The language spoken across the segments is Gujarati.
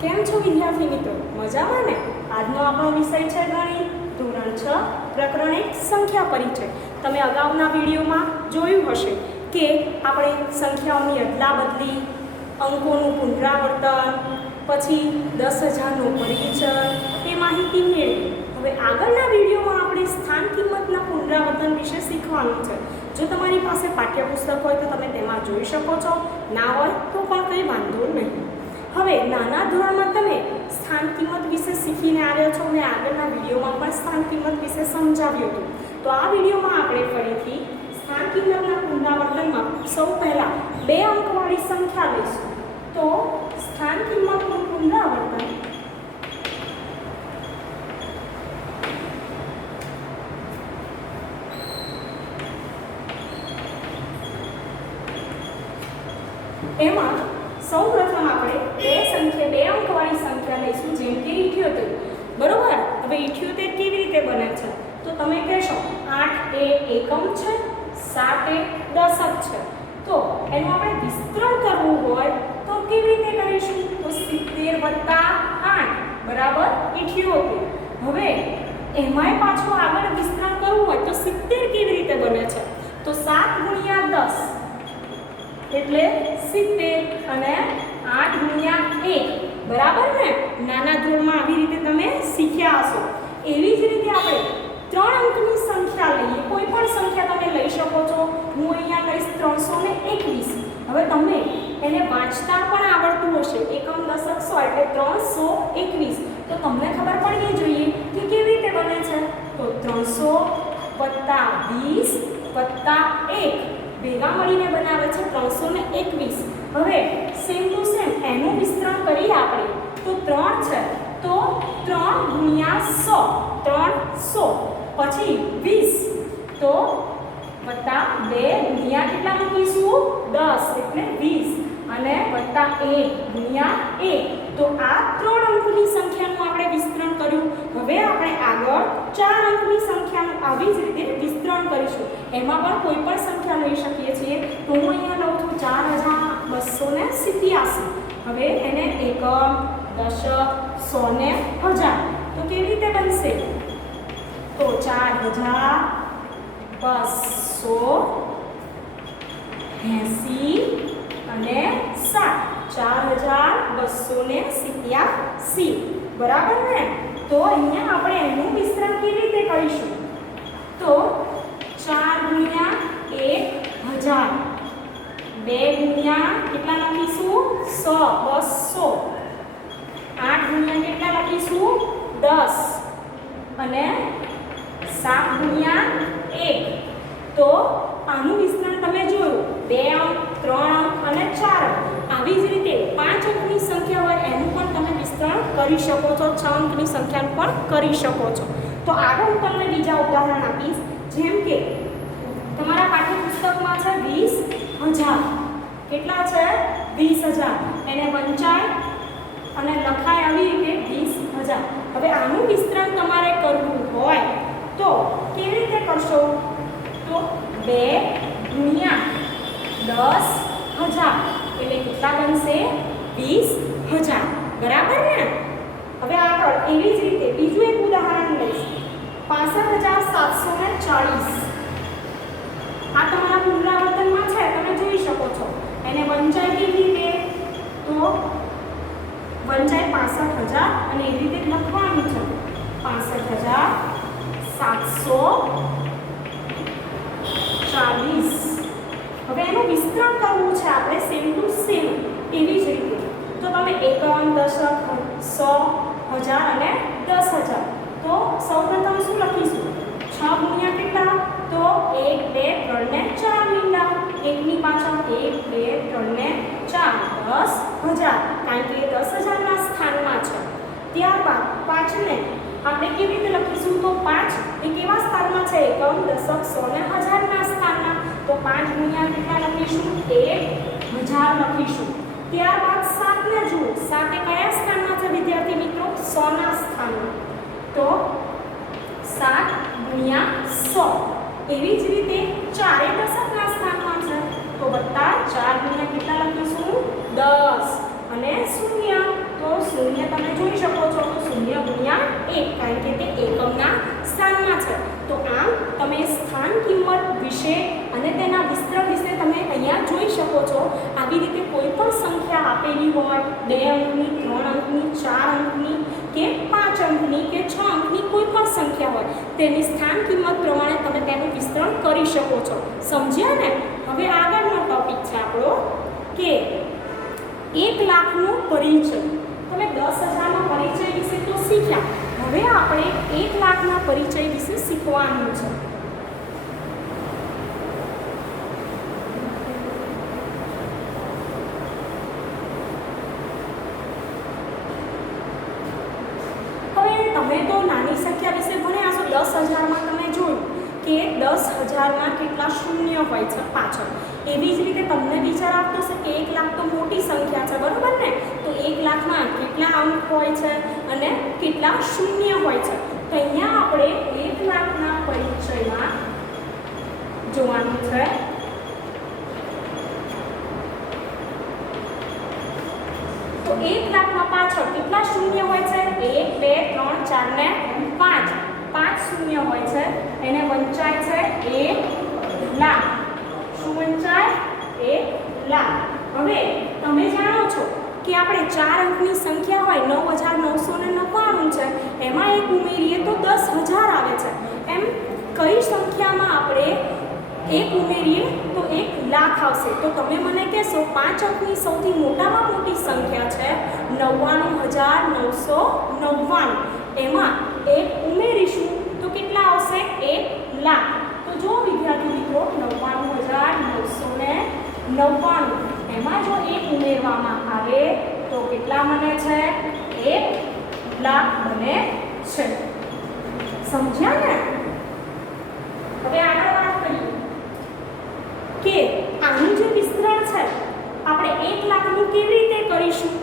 કેમ છો વિદ્યાર્થી મિત્રો? મજામાં ને? આજનો આપણો વિષય છે ગણિત, ધોરણ 6, પ્રકરણ 1 સંખ્યા પરિચય. તમે અગાઉના વિડીયોમાં જોયું હશે કે આપણે સંખ્યાઓની અદલાબદલી, અંકોનું પુનરાવર્તન, પછી 10,000નો પરિચય એ માહિતી મેળવી. હવે આગળના વિડીયોમાં આપણે સ્થાન કિંમતના પુનરાવર્તન વિશે શીખવાનું છે. જો તમારી પાસે પાઠ્યપુસ્તક હોય તો તમે તેમાં જોઈ શકો છો, ના હોય તો પણ કંઈ વાંધો નહીં. હવે નાના ધોરણમાં તમે સ્થાન કિંમત વિશે શીખીને આવ્યા છો અને આગળના વિડીયોમાં પણ સ્થાન કિંમત વિશે સમજાવ્યું હતું. તો આ વિડીયોમાં આપણે ફરીથી સ્થાન કિંમતના પુનરાવર્તનમાં સૌ પહેલાં 2 અંકવાળી સંખ્યા લઈશું. તો સ્થાન કિંમતનું પુનરાવર્તન એમાં સૌપ્રથમ આપણે 2 અંકવાળી સંખ્યા લઈશું, જેમ કે 78. બરોબર? હવે 78 કેવી રીતે બને છે? તો તમે કહેશો 8 એ એકમ છે, 7 એ દશક છે. તો એનું આપણે વિસ્તરણ કરવું હોય તો કેવી રીતે કરીશું? તો 70 + 8 બરાબર 78. હવે એમાંય પાછું આગળ વિસ્તરણ કરવું હોય તો 70 કેવી રીતે બને છે? તો 7 × 10 એટલે 70 અને 8 × 1 બરાબર ને? નાના ધોરણમાં આવી રીતે તમે શીખ્યા હશો. એવી જ રીતે આપણે 3 અંકની સંખ્યા લઈએ. કોઈ પણ સંખ્યા તમે લઈ શકો છો. હું અહીંયા લઈશ 321. હવે તમે એને વાંચતા પણ આવડતું હશે. એકમ દશક 100 એટલે 321. તો તમને ખબર પડવી જોઈએ કે કેવી રીતે બને છે. તો 300 + 20 + 1 ભેગા મળીને બનાવે છે 321. હવે સેમ ટુ સેમ એનું વિસ્તરણ કરીએ આપણે. તો 3 છે તો 3 × 100 300. પછી 20 તો વત્તા 2 × કેટલા મૂકીશું? 10 એટલે 20 અને વત્તા 1 × 1. તો આ 3 અંકની સંખ્યાનું આપણે વિસ્તરણ કર્યું. હવે આપણે આગળ 4 અંકની સંખ્યાનું આવી જ રીતે વિસ્તરણ કરીશું. એમાં પણ કોઈ પણ સંખ્યા લઈ શકીએ છીએ. તો હું અહીંયા લઉં છું 4287. હવે એને એકમ, દશક, 100 ને 1000. તો કેવી રીતે બનશે? તો 4280 અને 7 4287 બરાબર ને? તો અહીંયા આપણે એનું વિસ્તરણ કેવી રીતે કરીશું? તો 4 × 1000 2 × કેટલા લખીશું? 100 200. 8 × કેટલા લખીશું? 10 અને 7 × 1. તો આનું વિસ્તરણ તમે જોયું. 2 અંક, 3 અંક અને 4 અંક. આવી જ રીતે 5 અંકની સંખ્યા હોય એનું પણ તમે વિસ્તરણ કરી શકો છો. 6 અંકની સંખ્યાનું પણ કરી શકો છો. તો આગળ હું તમને બીજા ઉદાહરણ આપીશ. જેમ કે તમારા પાઠ્યપુસ્તકમાં છે 20,000. કેટલા છે? 20,000. એને વંચાય અને લખાય આવી રીતે 20,000. હવે આનું વિસ્તરણ તમારે કરવું હોય તો કેવી રીતે કરશો? તો 2 × 10,000 એટલે કેટલા બનશે? 20,000 બરાબર ને? હવે આગળ એવી જ રીતે બીજું એક ઉદાહરણ લઈશ. 65,740. આ તમારા પુનરાવર્તનમાં છે, તમે જોઈ શકો છો. એને વંચાય કેવી રીતે? તો વંચાય 65,000 અને એવી રીતે લખવાનું છે 65,740. હવે એનું વિસ્તરણ કરવું છે આપણે સેમ ટુ સેમ એવી જ રીતે. તો તમે એકમ, દશક, 100, 1000 અને 10,000. તો સૌપ્રથમ શું લખીશું? 6 × કેટલા? તો 1 2 3 ને 4 મીંડા. 1 ની પાછળ 1 2 3 ને 4 10,000. કારણ કે 10,000ના સ્થાનમાં છે. ત્યારબાદ 5 ને આપણે કેવી રીતે લખીશું? તો 5 એ કેવા સ્થાનમાં છે? એકમ, દશક, 100 ને 1000ના સ્થાનમાં. તો 5 × કેટલા લખીશું? 1000 લખીશું. ત્યારબાદ 7 ને જુઓ. 7 એ કયા સ્થાનમાં છે વિદ્યાર્થી મિત્રો? 100ના સ્થાનમાં. તો 7 × 100. એવી જ રીતે 4 એ દશકના સ્થાનમાં છે. તો વત્તા 4 × કેટલા લખીશું? 10 અને 0. તો 0 1 કારણ કે તે એકમના સ્થાનમાં છે. તો આમ તમે સ્થાન કિંમત વિશે અને તેના વિસ્તરણ વિશે તમે અહીંયા જોઈ શકો છો. આવી રીતે કોઈ પણ સંખ્યા આપેલી હોય 2 અંકની, 3 અંકની, 4 અંકની કે 5 અંકની કે 6 અંકની કોઈ પણ સંખ્યા હોય તેની સ્થાન કિંમત પ્રમાણે તમે તેનું વિસ્તરણ કરી શકો છો. સમજ્યા ને? હવે આગળનો ટોપિક છે આપણો કે 1 લાખનો પરિચય. તમે 10,000નો પરિચય વિશે તો શીખ્યા. હવે આપણે 1 લાખના પરિચય વિશે શીખવાનું છે. હવે તમે તો નાની સંખ્યા વિશે ભણ્યા છો. 10,000માં તમે જોયું કે 10,000માં કેટલા શૂન્ય હોય છે પાછળ. એવી જ રીતે તમને વિચાર આવતો હશે કે 1 લાખ તો મોટી સંખ્યા છે, બરોબર ને? તો 1 લાખમાં કેટલા અંક હોય છે અને કેટલા શૂન્ય હોય છે. તો અહીંયા આપણે 1 લાખના પરિચયમાં જોવાનું છે તો 1 લાખમાં પાછળ કેટલા શૂન્ય હોય છે? 1 2 3 4 ને 5. 5 શૂન્ય હોય છે. એને વંચાય છે 1 લાખ. શું વંચાય? 1 લાખ. હવે તમે જાણો છો કે આપણે 4 અંકની સંખ્યા હોય 9,999 છે, એમાં એક ઉમેરીએ તો 10,000 આવે છે. એમ કઈ સંખ્યામાં આપણે એક ઉમેરીએ તો 1 લાખ આવશે. તો તમે મને કહેશો 5 અંકની સૌથી મોટામાં મોટી સંખ્યા છે 99,999. એમાં એક ઉમેરીશું તો કેટલા આવશે? 1 લાખ. તો જો વિદ્યાર્થી મિત્રો 99,999 એમાં જો 1 ઉમેરવામાં આવે તો કેટલા બને છે? 1 લાખ બને છે. સમજ્યા ને? હવે આગળ વાત કરીએ કે આનું જે વિસ્તરણ છે આપણે 1 લાખનું કેવી રીતે કરીશું.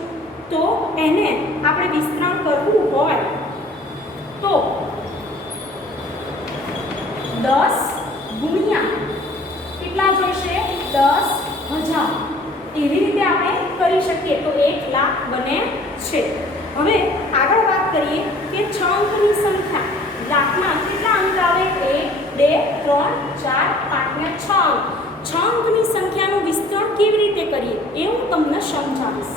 તો એને આપણે વિસ્તરણ કરવું હોય તો 10 ગુણ્યા કેટલા જોઈશે? 10,000. એવી રીતે આપણે કરી શકીએ તો 1 લાખ બને છે. હવે આગળ વાત કરીએ કે 6 અંકની સંખ્યા. લાખમાં કેટલા અંક આવે? 1 2 3 4 5 ને 6 અંક. 6 અંકની સંખ્યાનું વિસ્તરણ કેવી રીતે કરીએ એ હું તમને સમજાવીશ.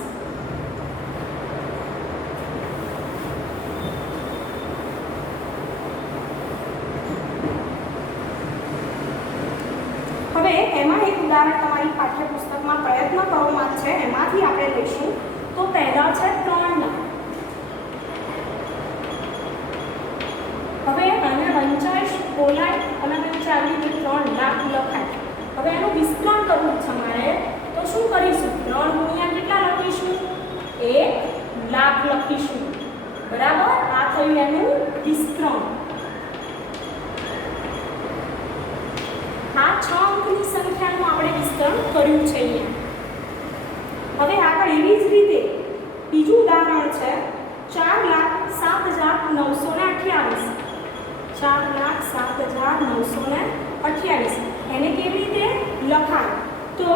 હવે એમાં એક ઉદાહરણ તમારી પાઠ્યપુસ્તકમાં પ્રયત્ન કરવામાં છે, એમાંથી આપણે લઈશું. તો પહેલા છે 3 લાખ. હવે આને વંચાય બોલાય અને વંચાવી 3 લાખ લખાય. હવે એનું વિસ્તરણ કરવું છે મારે. તો શું કરીશું? 3 ગુણ્યા કેટલા લખીશું? 1 લાખ લખીશું. બરાબર? આ થયું એનું વિસ્તરણ. આ 6 અંકની સંખ્યાનું આપણે વિસ્તરણ કર્યું છે અહીંયા. હવે આગળ એવી જ રીતે બીજું ઉદાહરણ છે 4,07,928. 4,07,928 એને કેવી રીતે લખાય? તો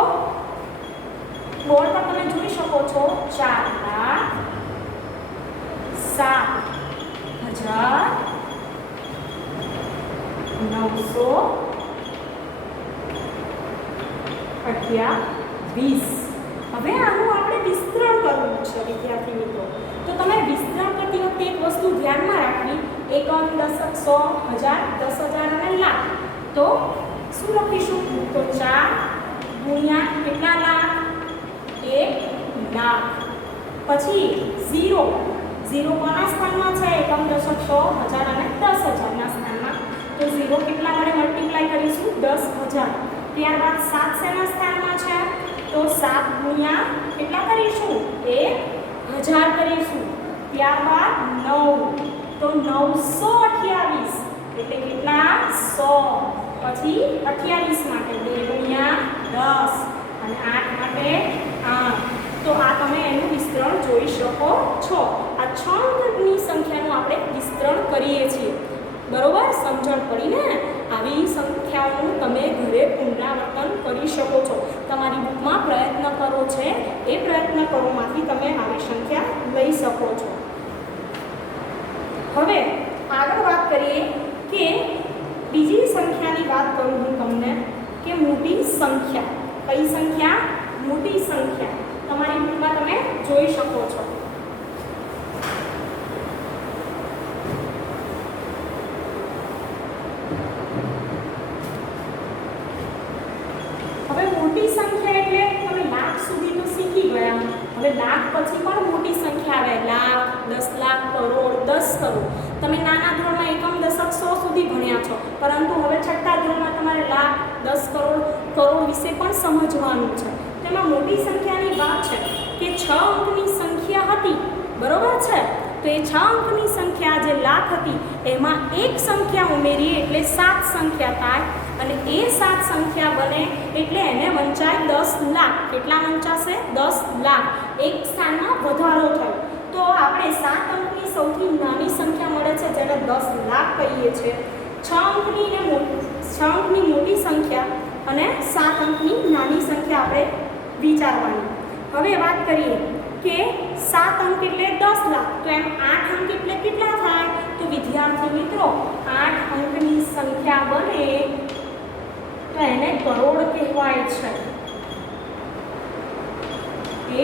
બોર્ડ પર તમે જોઈ શકો છો 4,07,928. હવે આનું આપણે વિસ્તરણ કરવું છે વિદ્યાર્થી મિત્રો. તો તમે વિસ્તરણ કરતી વખતે એક વસ્તુ ધ્યાનમાં રાખવી. એકમ, દશક, 100, 1000, 10,000 અને લાખ. તો શું લખીશું? તો 4 ગુણ્યા કેટલા લાખ? 1 લાખ. પછી 0 કોના સ્થાનમાં છે? એકમ, દશક, 100, 1000 અને 10,000ના સ્થાનમાં. તો 0 કેટલા વડે મલ્ટીપ્લાય કરીશું? 10,000. ત્યારબાદ 7 શેના સ્થાનમાં છે? તો 7 ગુણ્યા કેટલા કરીશું? 1,000 કરીશું. ત્યારબાદ 9 તો 928 એટલે કેટલા? 100. પછી 28 માટે 2 ગુણ્યા 10 અને 8 માટે 8. તો આ તમે એનું વિસ્તરણ જોઈ શકો છો. આ 6 અંકની સંખ્યાનું આપણે વિસ્તરણ કરીએ છીએ. બરોબર? સમજણ પડી ને? આવી સંખ્યાઓનું તમે ઘરે પુનરાવર્તન કરી શકો છો. તમારી બુકમાં પ્રયત્ન કરો છે એ પ્રયત્ન કરોમાંથી તમે આવી સંખ્યા લઈ શકો છો. હવે આગળ વાત કરીએ કે બીજી સંખ્યાની વાત કરું હું તમને કે મોટી સંખ્યા. કઈ સંખ્યા? મોટી સંખ્યા. તમારી બુકમાં તમે જોઈ શકો છો. હવે મોટી સંખ્યા એટલે તમે લાખ સુધી તો શીખી ગયા. હવે લાખ પછી પણ મોટી સંખ્યા આવે. લાખ, 10 લાખ, કરોડ, 10 કરોડ. તમે નાના ધોરણમાં એકમ, દશક, 100 સુધી ભણ્યા છો, પરંતુ હવે છઠ્ઠા ધોરણમાં તમારે લાખ, 10 કરોડ, કરોડ વિશે પણ સમજવાનું છે. તેમાં મોટી સંખ્યાની વાત છે કે 6 અંકની સંખ્યા હતી, બરોબર છે? તો એ 6 અંકની સંખ્યા જે લાખ હતી એમાં એક સંખ્યા ઉમેરીએ એટલે 7 સંખ્યા થાય અને એ 7 સંખ્યા બને એટલે એને વંચાય 10 લાખ. કેટલા વંચાશે? 10 લાખ. એક સ્થાનમાં વધારો થયો. તો આપણે 7 અંકની સૌથી નાની સંખ્યા મળે છે જેને 10 લાખ કહીએ છીએ. 6 અંકની મોટી સંખ્યા અને 7 અંકની નાની સંખ્યા આપણે વિચારવાની. હવે વાત કરીએ કે 7 અંક એટલે 10 લાખ, તો એમ 8 અંક એટલે કેટલા થાય? તો વિદ્યાર્થી મિત્રો 8 અંકની સંખ્યા બને તો એને કરોડ કહેવાય છે.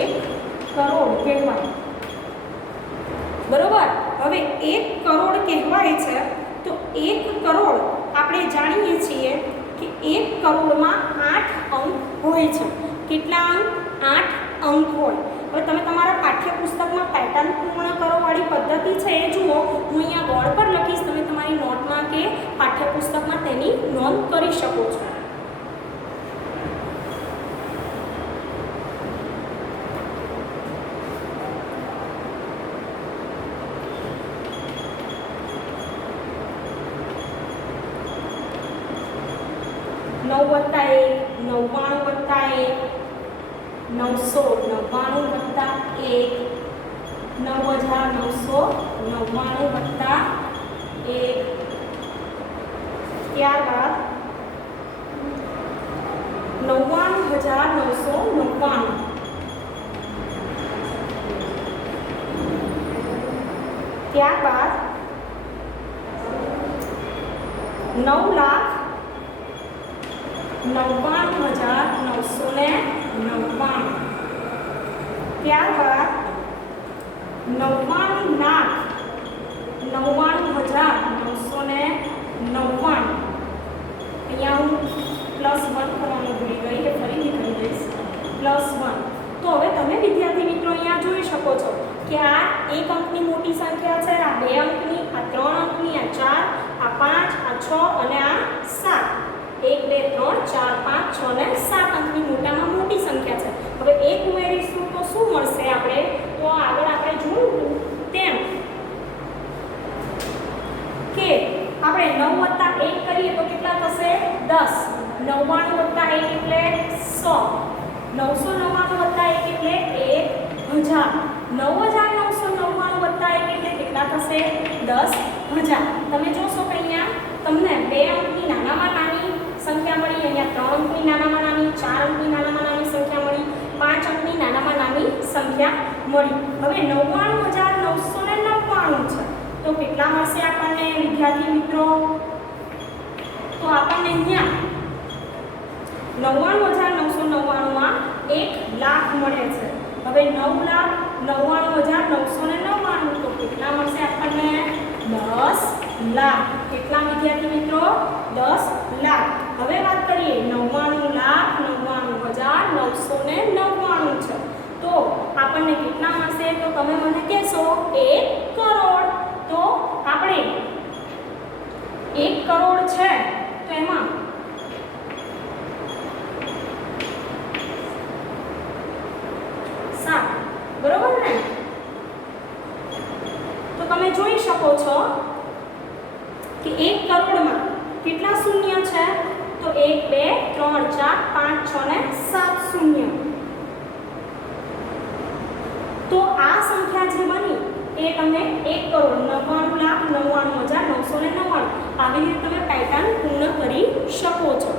1 કરોડ કહેવાય, બરોબર? હવે 1 કરોડ કહેવાય છે તો 1 કરોડ આપણે જાણીએ છીએ કે 1 કરોડમાં 8 અંક હોય છે. કેટલા અંક? 8 અંક હોય. હવે તમે તમારા પાઠ્યપુસ્તકમાં પેટર્ન પૂર્ણ કરો વાળી પદ્ધતિ છે એ જુઓ. હું અહીંયા બોર્ડ પર લખીશ, તમે તમારી નોટમાં કે પાઠ્યપુસ્તકમાં તેની નોંધ કરી શકો છો. નવ વત્તા 1, 99 વત્તા 1, 999 વત્તા 1, 9999 વત્તા 1, ત્યારબાદ 99999, ત્યારબાદ 9,99,999, ત્યારબાદ 99,99,999. અહીંયા હું +1 કરવાનું ભૂલી ગઈ, કે ફરીથી કરી દઈશ +1. તો હવે તમે વિદ્યાર્થી મિત્રો અહીંયા જોઈ શકો છો કે આ 1 અંકની મોટી સંખ્યા છે, આ 2 અંકની, આ 3 અંકની, આ 4, આ 5, આ 6 અને આ 7. 1, 2, 3, 4, 5, 6 અને 7 અંકની મોટામાં મોટી સંખ્યા છે. હવે 1 ઉમેરીશું તો શું મળશે આપણે? તો આગળ આપણે જોયું તેમ કે આપણે 9 વત્તા 1 કરીએ તો કેટલા થશે? 10. 99 વત્તા 1 એટલે 100. 999 વત્તા 1 એટલે 1000. 9999 વત્તા 1 એટલે કેટલા થશે? 10,000. તમે જોશો કે અહીંયા તમને 2 અંકની નાનામાં નાની સંખ્યા મળી, અહીંયા 3 અંકની નાનામાં નાની, 4 અંકની નાનામાં નાની સંખ્યા મળી, 5 અંકની નાનામાં નાની સંખ્યા મળી. હવે 99,999 છે તો કેટલા મળશે આપણને વિદ્યાર્થી મિત્રો? તો આપણને અહીંયા 99,999 માં 1 લાખ મળે છે. હવે 9,99,999 તો કેટલા મળશે આપણને? 10 લાખ. કેટલા વિદ્યાર્થી મિત્રો? 10 લાખ. હવે વાત કરીએ 99,99,999 છે તો આપણને કેટલા મળશે? તો તમે મને કહેશો 1 કરોડ. તો આપણે 1 કરોડ છે તો એમાં બરોબર ને? તો તમે જોઈ શકો છો કે 1 કરોડમાં કેટલા શૂન્ય છે? તો 1, 2, 3, 4, 5, 6 ને 7 શૂન્ય. તો આ સંખ્યા જે બની એ તમે 1 કરોડ 99,99,999 આવી રીતે તમે પેટર્ન પૂર્ણ કરી શકો છો.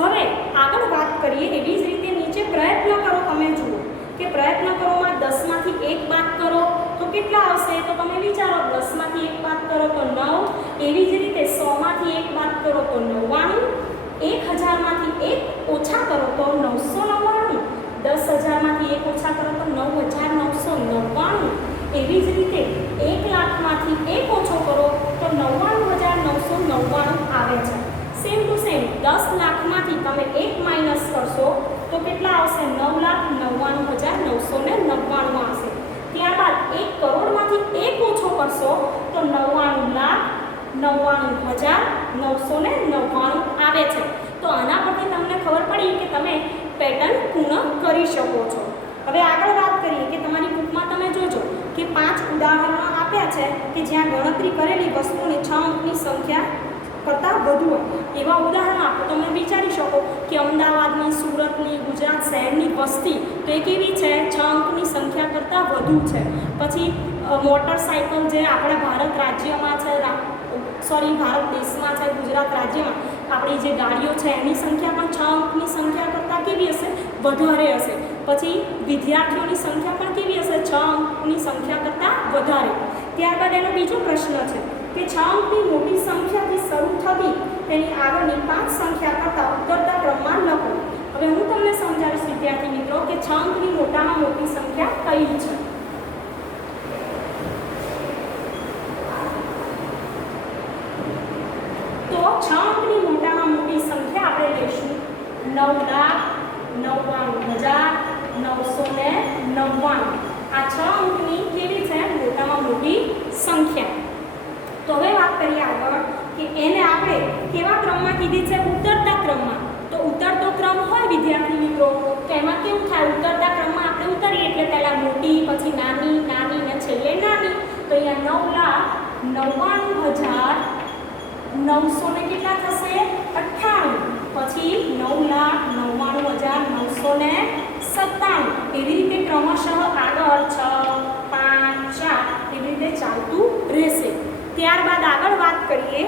હવે આગળ વાત કરીએ એવી જ રીતે નીચે પ્રયત્ન કરો. તમે જુઓ કે પ્રયત્ન કરોમાં 10 માંથી 1 બાદ કરો તો કેટલા આવશે? તો તમે વિચારો 10 માંથી 1 બાદ કરો તો 9, એવી જ રીતે 100 માંથી 1 બાદ કરો તો 99, 1000 માંથી 1 ઓછા કરો તો 999, 10,000 માંથી 1 ઓછા કરો તો 9,999, એવી જ રીતે 1 લાખમાંથી 1 ઓછો કરો તો 99,999 આવે છે. સેમ ટુ સેમ 10 લાખમાંથી તમે 1 માઇનસ કરશો તો કેટલા આવશે? 9,99,999 આવશે. ત્યારબાદ 1 કરોડમાંથી 1 ઓછો કરશો તો 99,99,999 આવે છે. તો આના પરથી તમને ખબર પડી કે તમે પેટર્ન પૂર્ણ કરી શકો છો. હવે આગળ વાત કરીએ કે તમારી બુકમાં તમે જોજો કે 5 ઉદાહરણો આપ્યા છે કે જ્યાં ગણતરી કરેલી વસ્તુની 6 અંકની સંખ્યા કરતાં વધુ હોય એવા ઉદાહરણો આપો. તમે વિચારી શકો કે અમદાવાદની, સુરતની, ગુજરાત શહેરની વસ્તી તો એ કેવી છે? 6 અંકની સંખ્યા કરતાં વધુ છે. પછી મોટરસાઇકલ જે આપણા ભારત રાજ્યમાં છે, ભારત દેશમાં છે, ગુજરાત રાજ્યમાં આપણી જે ગાડીઓ છે એની સંખ્યા પણ 6 અંકની સંખ્યા કરતાં કેવી હશે? વધારે હશે. પછી વિદ્યાર્થીઓની સંખ્યા પણ કેવી હશે? 6 અંકની સંખ્યા કરતાં વધારે. ત્યારબાદ એનો બીજો પ્રશ્ન છે કે 6 અંકની મોટી સંખ્યાથી શરૂ થતી તેની આગળની 5 સંખ્યા કરતાં ઉતરતા ક્રમમાં લખો. હવે હું તમને સમજાવીશ વિદ્યાર્થી મિત્રો કે 6 અંકની મોટામાં મોટી સંખ્યા કઈ છે. તો 6 અંકની મોટામાં મોટી સંખ્યા આપણે લઈશું 9,99,999. આ 6 અંકની કેવી છે? મોટામાં મોટી સંખ્યા. તો હવે વાત કરીએ આગળ કે એને આપણે કેવા ક્રમમાં કીધી છે? ઉતરતા ક્રમમાં. તો ઉતરતો ક્રમ હોય વિદ્યાર્થી મિત્રો તો એમાં કેવું થાય? ઉતરતા ક્રમમાં આપણે ઉતરીએ એટલે પહેલા મોટી, પછી નાની, નાની ને છેલ્લે નાની. તો અહીંયા 9,99,900 ને કેટલા થશે? 98. પછી 9,99,997. એવી રીતે ક્રમશઃ આગળ 6, 5, 4 એવી રીતે ચાલતું રહેશે. ત્યારબાદ આગળ વાત કરીએ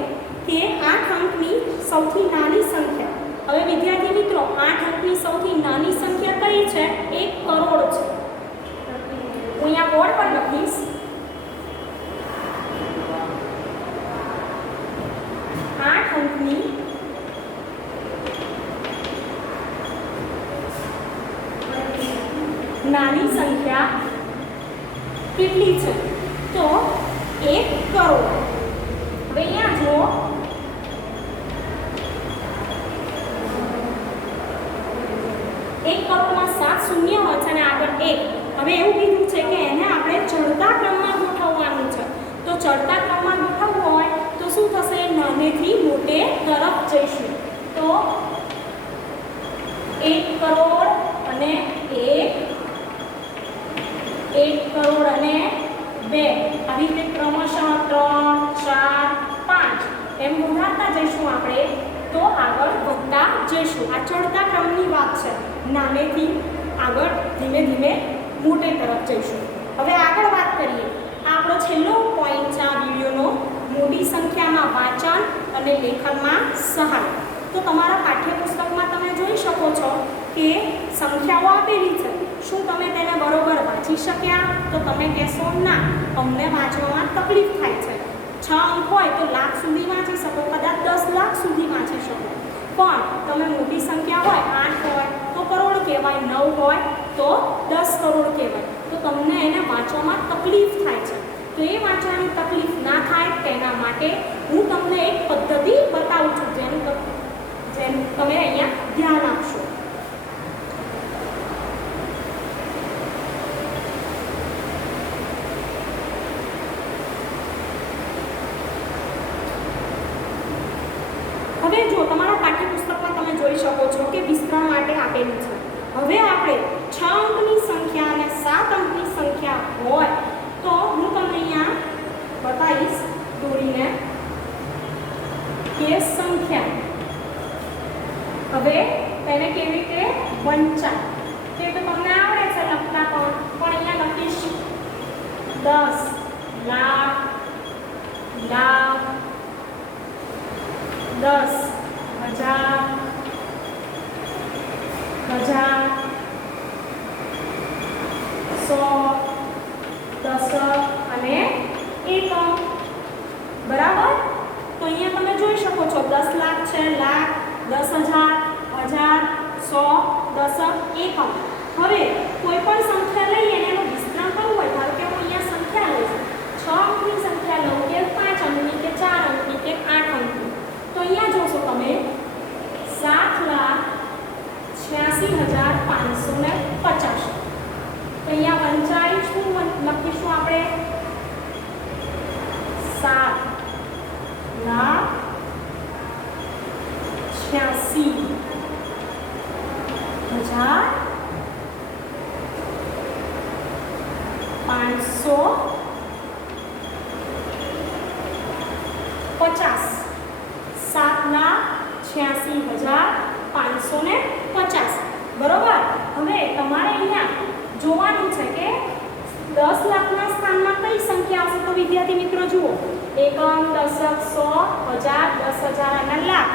કે 8 અંકની સૌથી નાની સંખ્યા. હવે વિદ્યાર્થી મિત્રો 8 અંકની સૌથી નાની સંખ્યા કઈ છે? 1 કરોડ છે. હું અહીંયા બોર્ડ પર લખીશ 8 અંકની નાની સંખ્યા કેટલી છે? તો 1 કરોડ. હવે અહીંયા જુઓ 1 કરોડમાં 7 શૂન્ય હોય છે અને આગળ 1. હવે એવું કીધું છે કે એને આપણે ચડતા ક્રમમાં ગોઠવવાનું છે. તો ચડતા ક્રમમાં ગોઠવવું હોય તો શું થશે? નાનેથી મોટે તરફ જઈશું. તો 1 કરોડ અને 1 કરોડ અને 2 આવી રીતે ક્રમશઃ 3, 4, 5 એમ વધારતા જઈશું આપણે. તો આગળ વધતા જઈશું. આ ચડતા ક્રમની વાત છે. નાનેથી આગળ ધીમે ધીમે મોટે તરફ જઈશું. હવે આગળ વાત કરીએ. આપણો છેલ્લો પોઈન્ટ છે આ વિડીયોનો, મોટી સંખ્યામાં વાંચન અને લેખનમાં સહાય. તો તમારા પાઠ્યપુસ્તકમાં તમે જોઈ શકો છો કે સંખ્યાઓ આપેલી છે. શું તમે તેને બરોબર વાંચી શક્યા? તો તમે કહેશો ના, અમને વાંચવામાં તકલીફ થાય છે. 6 અંક હોય તો લાખ સુધી વાંચી શકો, કદાચ 10 લાખ સુધી વાંચી શકો. પણ તમે મોટી સંખ્યા હોય 8 હોય તો કરોડ કહેવાય, 9 હોય તો 10 કરોડ કહેવાય. તો તમને એને વાંચવામાં તકલીફ થાય છે. તો એ વાંચવાની તકલીફ ના થાય તેના માટે હું તમને એક પદ્ધતિ બતાવું છું જેમ તમે અહીંયા ધ્યાન આપશો. હવે જો તમારા પાઠ્યપુસ્તકમાં તમે જોઈ શકો છો કે વિસ્તરણ માટે આપેલું છે. હવે આપણે 6 અંકની સંખ્યા અને 7 અંકની સંખ્યા હોય તો હું તમને અહીંયા બતાવીશ દોરીને કે સંખ્યા હવે તેને કેવી રીતે વંચાય તે તો તમને આવડે છે લખતા, પણ અહીંયા લખીશ 10 લાખ, લાખ, 10 હજાર, હજાર, 100, 10,000, દશક અને એકમ. બરાબર. તો અહીંયા તમે જોઈ શકો છો 10 લાખ છે, લાખ, 10,000, 1000, 100, દશક, એકમ. હવે કોઈ પણ સંખ્યા લઈએ અને એનું વિસ્તરણ કરવું હોય, ધારો કે હું અહીંયા સંખ્યા લઈશ, 6 અંકની સંખ્યા લઉં કે 5 અંકની કે 4 અંકની કે 8 અંકની, તો અહીંયા જોશો તમે 7,86,550. તો અહીંયા વંચાઈ શું લખીશું આપણે? 7,86,550. બરોબર. હવે તમારે અહીંયા જોવાનું છે કે 10 લાખના સ્થાનમાં કઈ સંખ્યા આવશે. તો વિદ્યાર્થી મિત્રો જુઓ, એકમ, દશક, 100, 1000, 10,000 અને લાખ.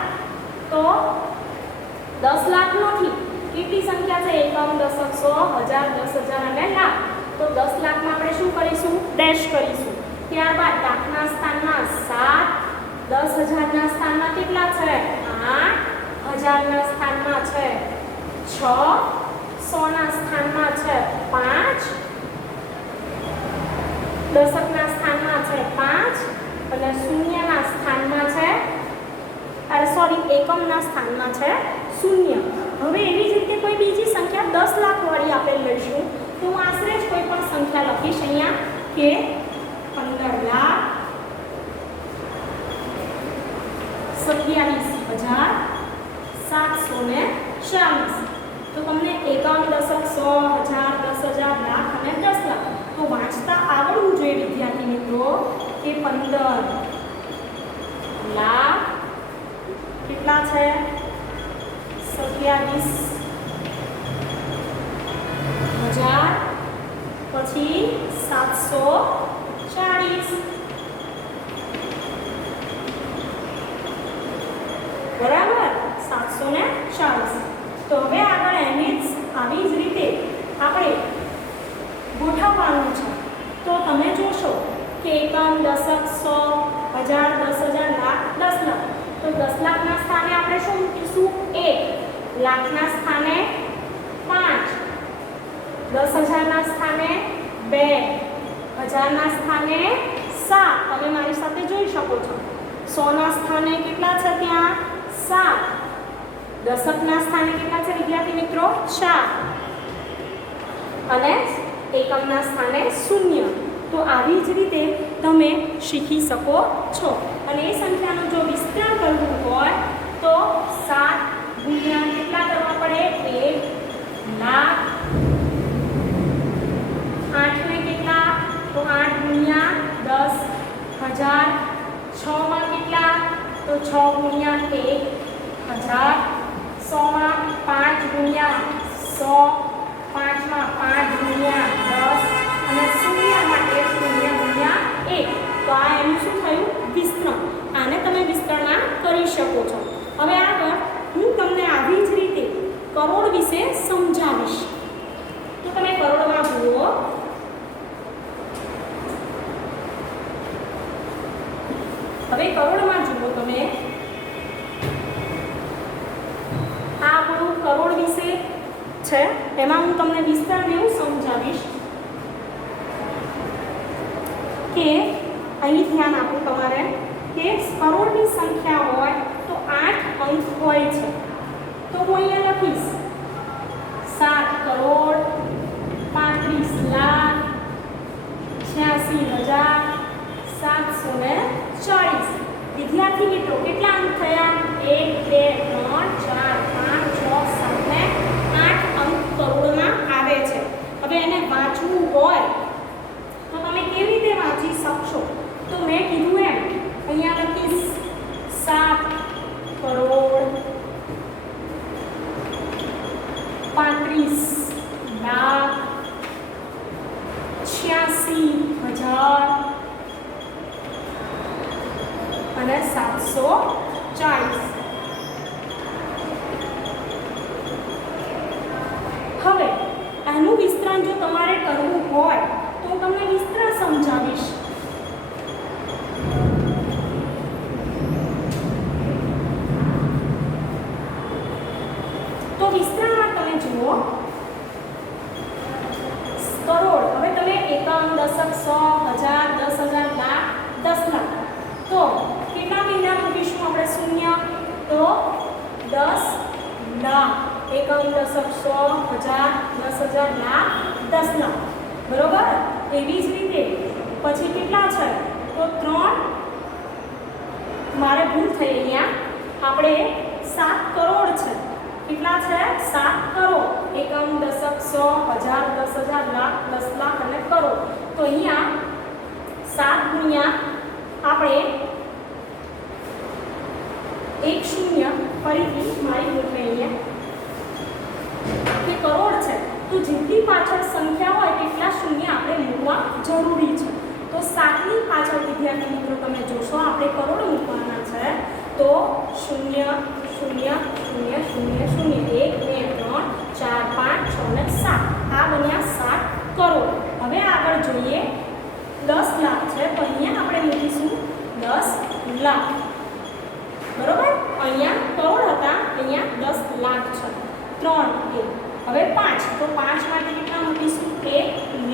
તો 10 લાખ નથી, કેટલી સંખ્યા છે? એકમ, દશક, 100, 1000, 10,000 અને લાખ. તો 10 લાખમાં આપણે શું કરીશું? ડેશ કરીશું. ત્યારબાદ લાખના સ્થાનમાં 7, 10,000ના સ્થાનમાં કેટલા છે? 8, 1000ના સ્થાનમાં છે 6, 100ના સ્થાનમાં છે 5, દશકના સ્થાનમાં છે 5 અને શૂન્યના સ્થાનમાં છે, એકમના સ્થાનમાં છે 0. હવે એવી જ રીતે કોઈ બીજી સંખ્યા 10 લાખ વાળી આપણે લઈશું, તો હું આશરે જ કોઈ પણ સંખ્યા લખીશ અહીંયા કે 15,27,740. તો તમને એકમ, દશક, 100, 1000, 10,000, લાખ અને 10 લાખ તો વાંચતા આવડવું જોઈએ વિદ્યાર્થી મિત્રો કે 15 લાખ કેટલા છે? 27,000 પછી 740. બરાબર, 740. તો હવે આગળ એની આવી જ રીતે આપણે ગોઠવવાનું છે. તો તમે જોશો કે એકમ, દશક, 100, 1000, 10,000, લાખ, 10 લાખ. તો 10 લાખના સ્થાને આપણે શું મૂકીશું? 1, લાખના સ્થાને 5, 10,000ના સ્થાને 2, 1000ના સ્થાને 7. તમે મારી સાથે જોઈ શકો છો. 100ના સ્થાને કેટલા છે? ત્યાં 7. દશકના સ્થાને કેટલા છે વિદ્યાર્થી મિત્રો? 4 અને એકમના સ્થાને 0. તો આવી જ રીતે તમે શીખી શકો છો. અને એ સંખ્યાનું જો વિસ્તરણ કરવું હોય તો 7 ગુણ્યા કેટલા કરવા પડે? 1 લાખ. 8 ને કેટલા? તો 8 ગુણ્યા 10,000. 6 માં કેટલા? તો 6 ગુણ્યા 1,000. 100 માં 5 ગુણ્યા 100. 5 માં 5 ગુણ્યા 10 અને 0 માટે 0 ગુણ્યા 1. તો આ એનું શું થયું? વિસ્તરણ. આને તમે વિસ્તરણમાં કરી શકો છો. હવે આગળ હું તમને આવી જ રીતે કરોડ વિશે સમજાવીશ. તો તમે કરોડમાં જુઓ. હવે કરોડમાં જુઓ તમે. આ આપણું કરોડ વિશે છે, એમાં હું તમને વિસ્તરણ એવું સમજાવીશ કે અહીં ધ્યાન આપવું તમારે કે કરોડની સંખ્યા હોય તો 8 અંક હોય છે. તો હું અહીંયા લખીશ 7 કરોડ 35,86,740. વિદ્યાર્થી મિત્રો કેટલા અંક થયા? 1, 2, 3, 4, 5, 6, 7 ને 8 અંક કરોડમાં આવે છે. હવે એને વાંચવું હોય તો તમે કેવી રીતે વાંચી શકશો? તો મેં કીધું એમ અહીંયા લખીશ 7 કરોડ 35,86,000 અને 740. હવે આનું વિસ્તરણ જો તમારે કરવું હોય તો હું તમને વિસ્તરણ 10,000 લાખ 10 લાખ બરોબર। એવી જ રીતે પછી કેટલા છે તો 3 મારે ભૂલ થઈ અહીંયા આપણે 7 કરોડ છે કેટલા છે 7 કરોડ એકમ દશક સો હજાર 10,000 લાખ 10 લાખ અને કરોડ તો અહીંયા 7 ગુણ્યા આપણે 1 શૂન્ય ફરીથી મારી ભૂલ થઈ અહીંયા કે કરોડ છે તો જેટલી પાછળ સંખ્યા હોય તેટલા શૂન્ય આપણે મૂકવા જરૂરી છે તો 7 ની પાછળ વિદ્યાર્થી મિત્રો તમે જોશો આપણે કરોડ મૂકવાના છે તો 0 0 0 0 0 1 2 3 4 5 6 અને 7 આ બન્યા 7 કરોડ। હવે આગળ જોઈએ 10 લાખ છે તો અહીંયા આપણે મૂકીશું 10 લાખ બરોબર। અહીંયા કરોડ હતા અહીંયા 10 લાખ છે 3 હવે 5 તો 5 માટે કેટલા મૂકીશું 1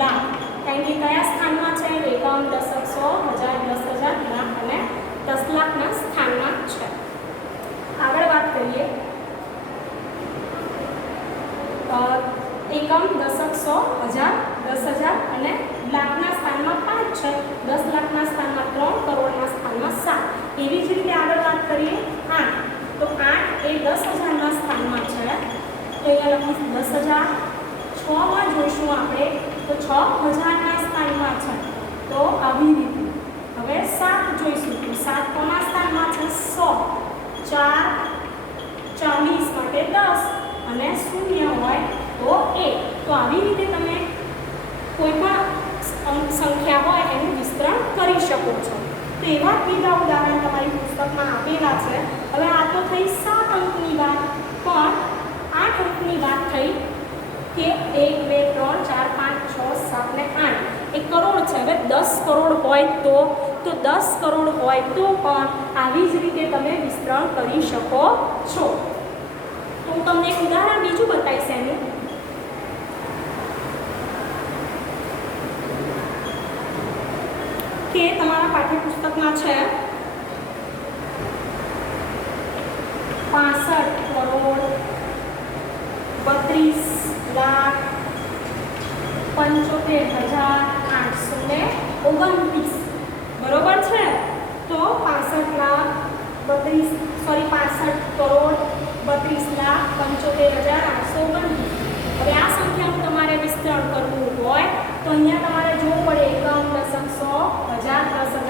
લાખ કારણ કે કયા સ્થાનમાં છે એકમ દશક સો હજાર 10,000 લાખ અને 10 લાખના સ્થાનમાં છે। આગળ વાત કરીએ એકમ દશક સો હજાર 10,000 અને લાખના સ્થાનમાં 5 છે 10 લાખના સ્થાનમાં 3 કરોડના સ્થાનમાં 7 એવી જ રીતે આગળ વાત કરીએ 8 તો 8 એ 10,000ના સ્થાનમાં છે તો અહીંયા લખીશું 10,000 6 માં જોઈશું આપણે તો 6,000ના સ્થાનમાં છે તો આવી રીતે હવે 7 જોઈશું તો 7 કોના સ્થાનમાં છે 100 4 40 માટે 10 અને 0 હોય તો 1 તો આવી રીતે તમે કોઈ પણ સંખ્યા હોય એનું વિસ્તરણ કરી શકો છો। તો એવા બીજા ઉદાહરણ તમારી પુસ્તકમાં આપેલા છે। હવે આ તો થઈ 7 અંકની વાત પણ 8 અંકની વાત થઈ કે 1 2 3 4 5 6 7 ને 8 એક કરોડ છે। હવે 10 કરોડ હોય તો 10 કરોડ હોય તો પણ આવી જ રીતે તમે વિસ્તરણ કરી શકો છો। તો હું તમને એક ઉદાહરણ બીજું બતાવીશ એનું કે તમારા પાઠ્યપુસ્તકમાં છે 65 કરોડ 32 લાખ 75,829 બરોબર છે। તો 65 લાખ 65 કરોડ 32 લાખ 75,829 હવે આ સંખ્યાનું તમારે વિસ્તરણ કરવું હોય તો અહીંયા તમારે જોવું પડે એકમ દશક સો હજાર 10,000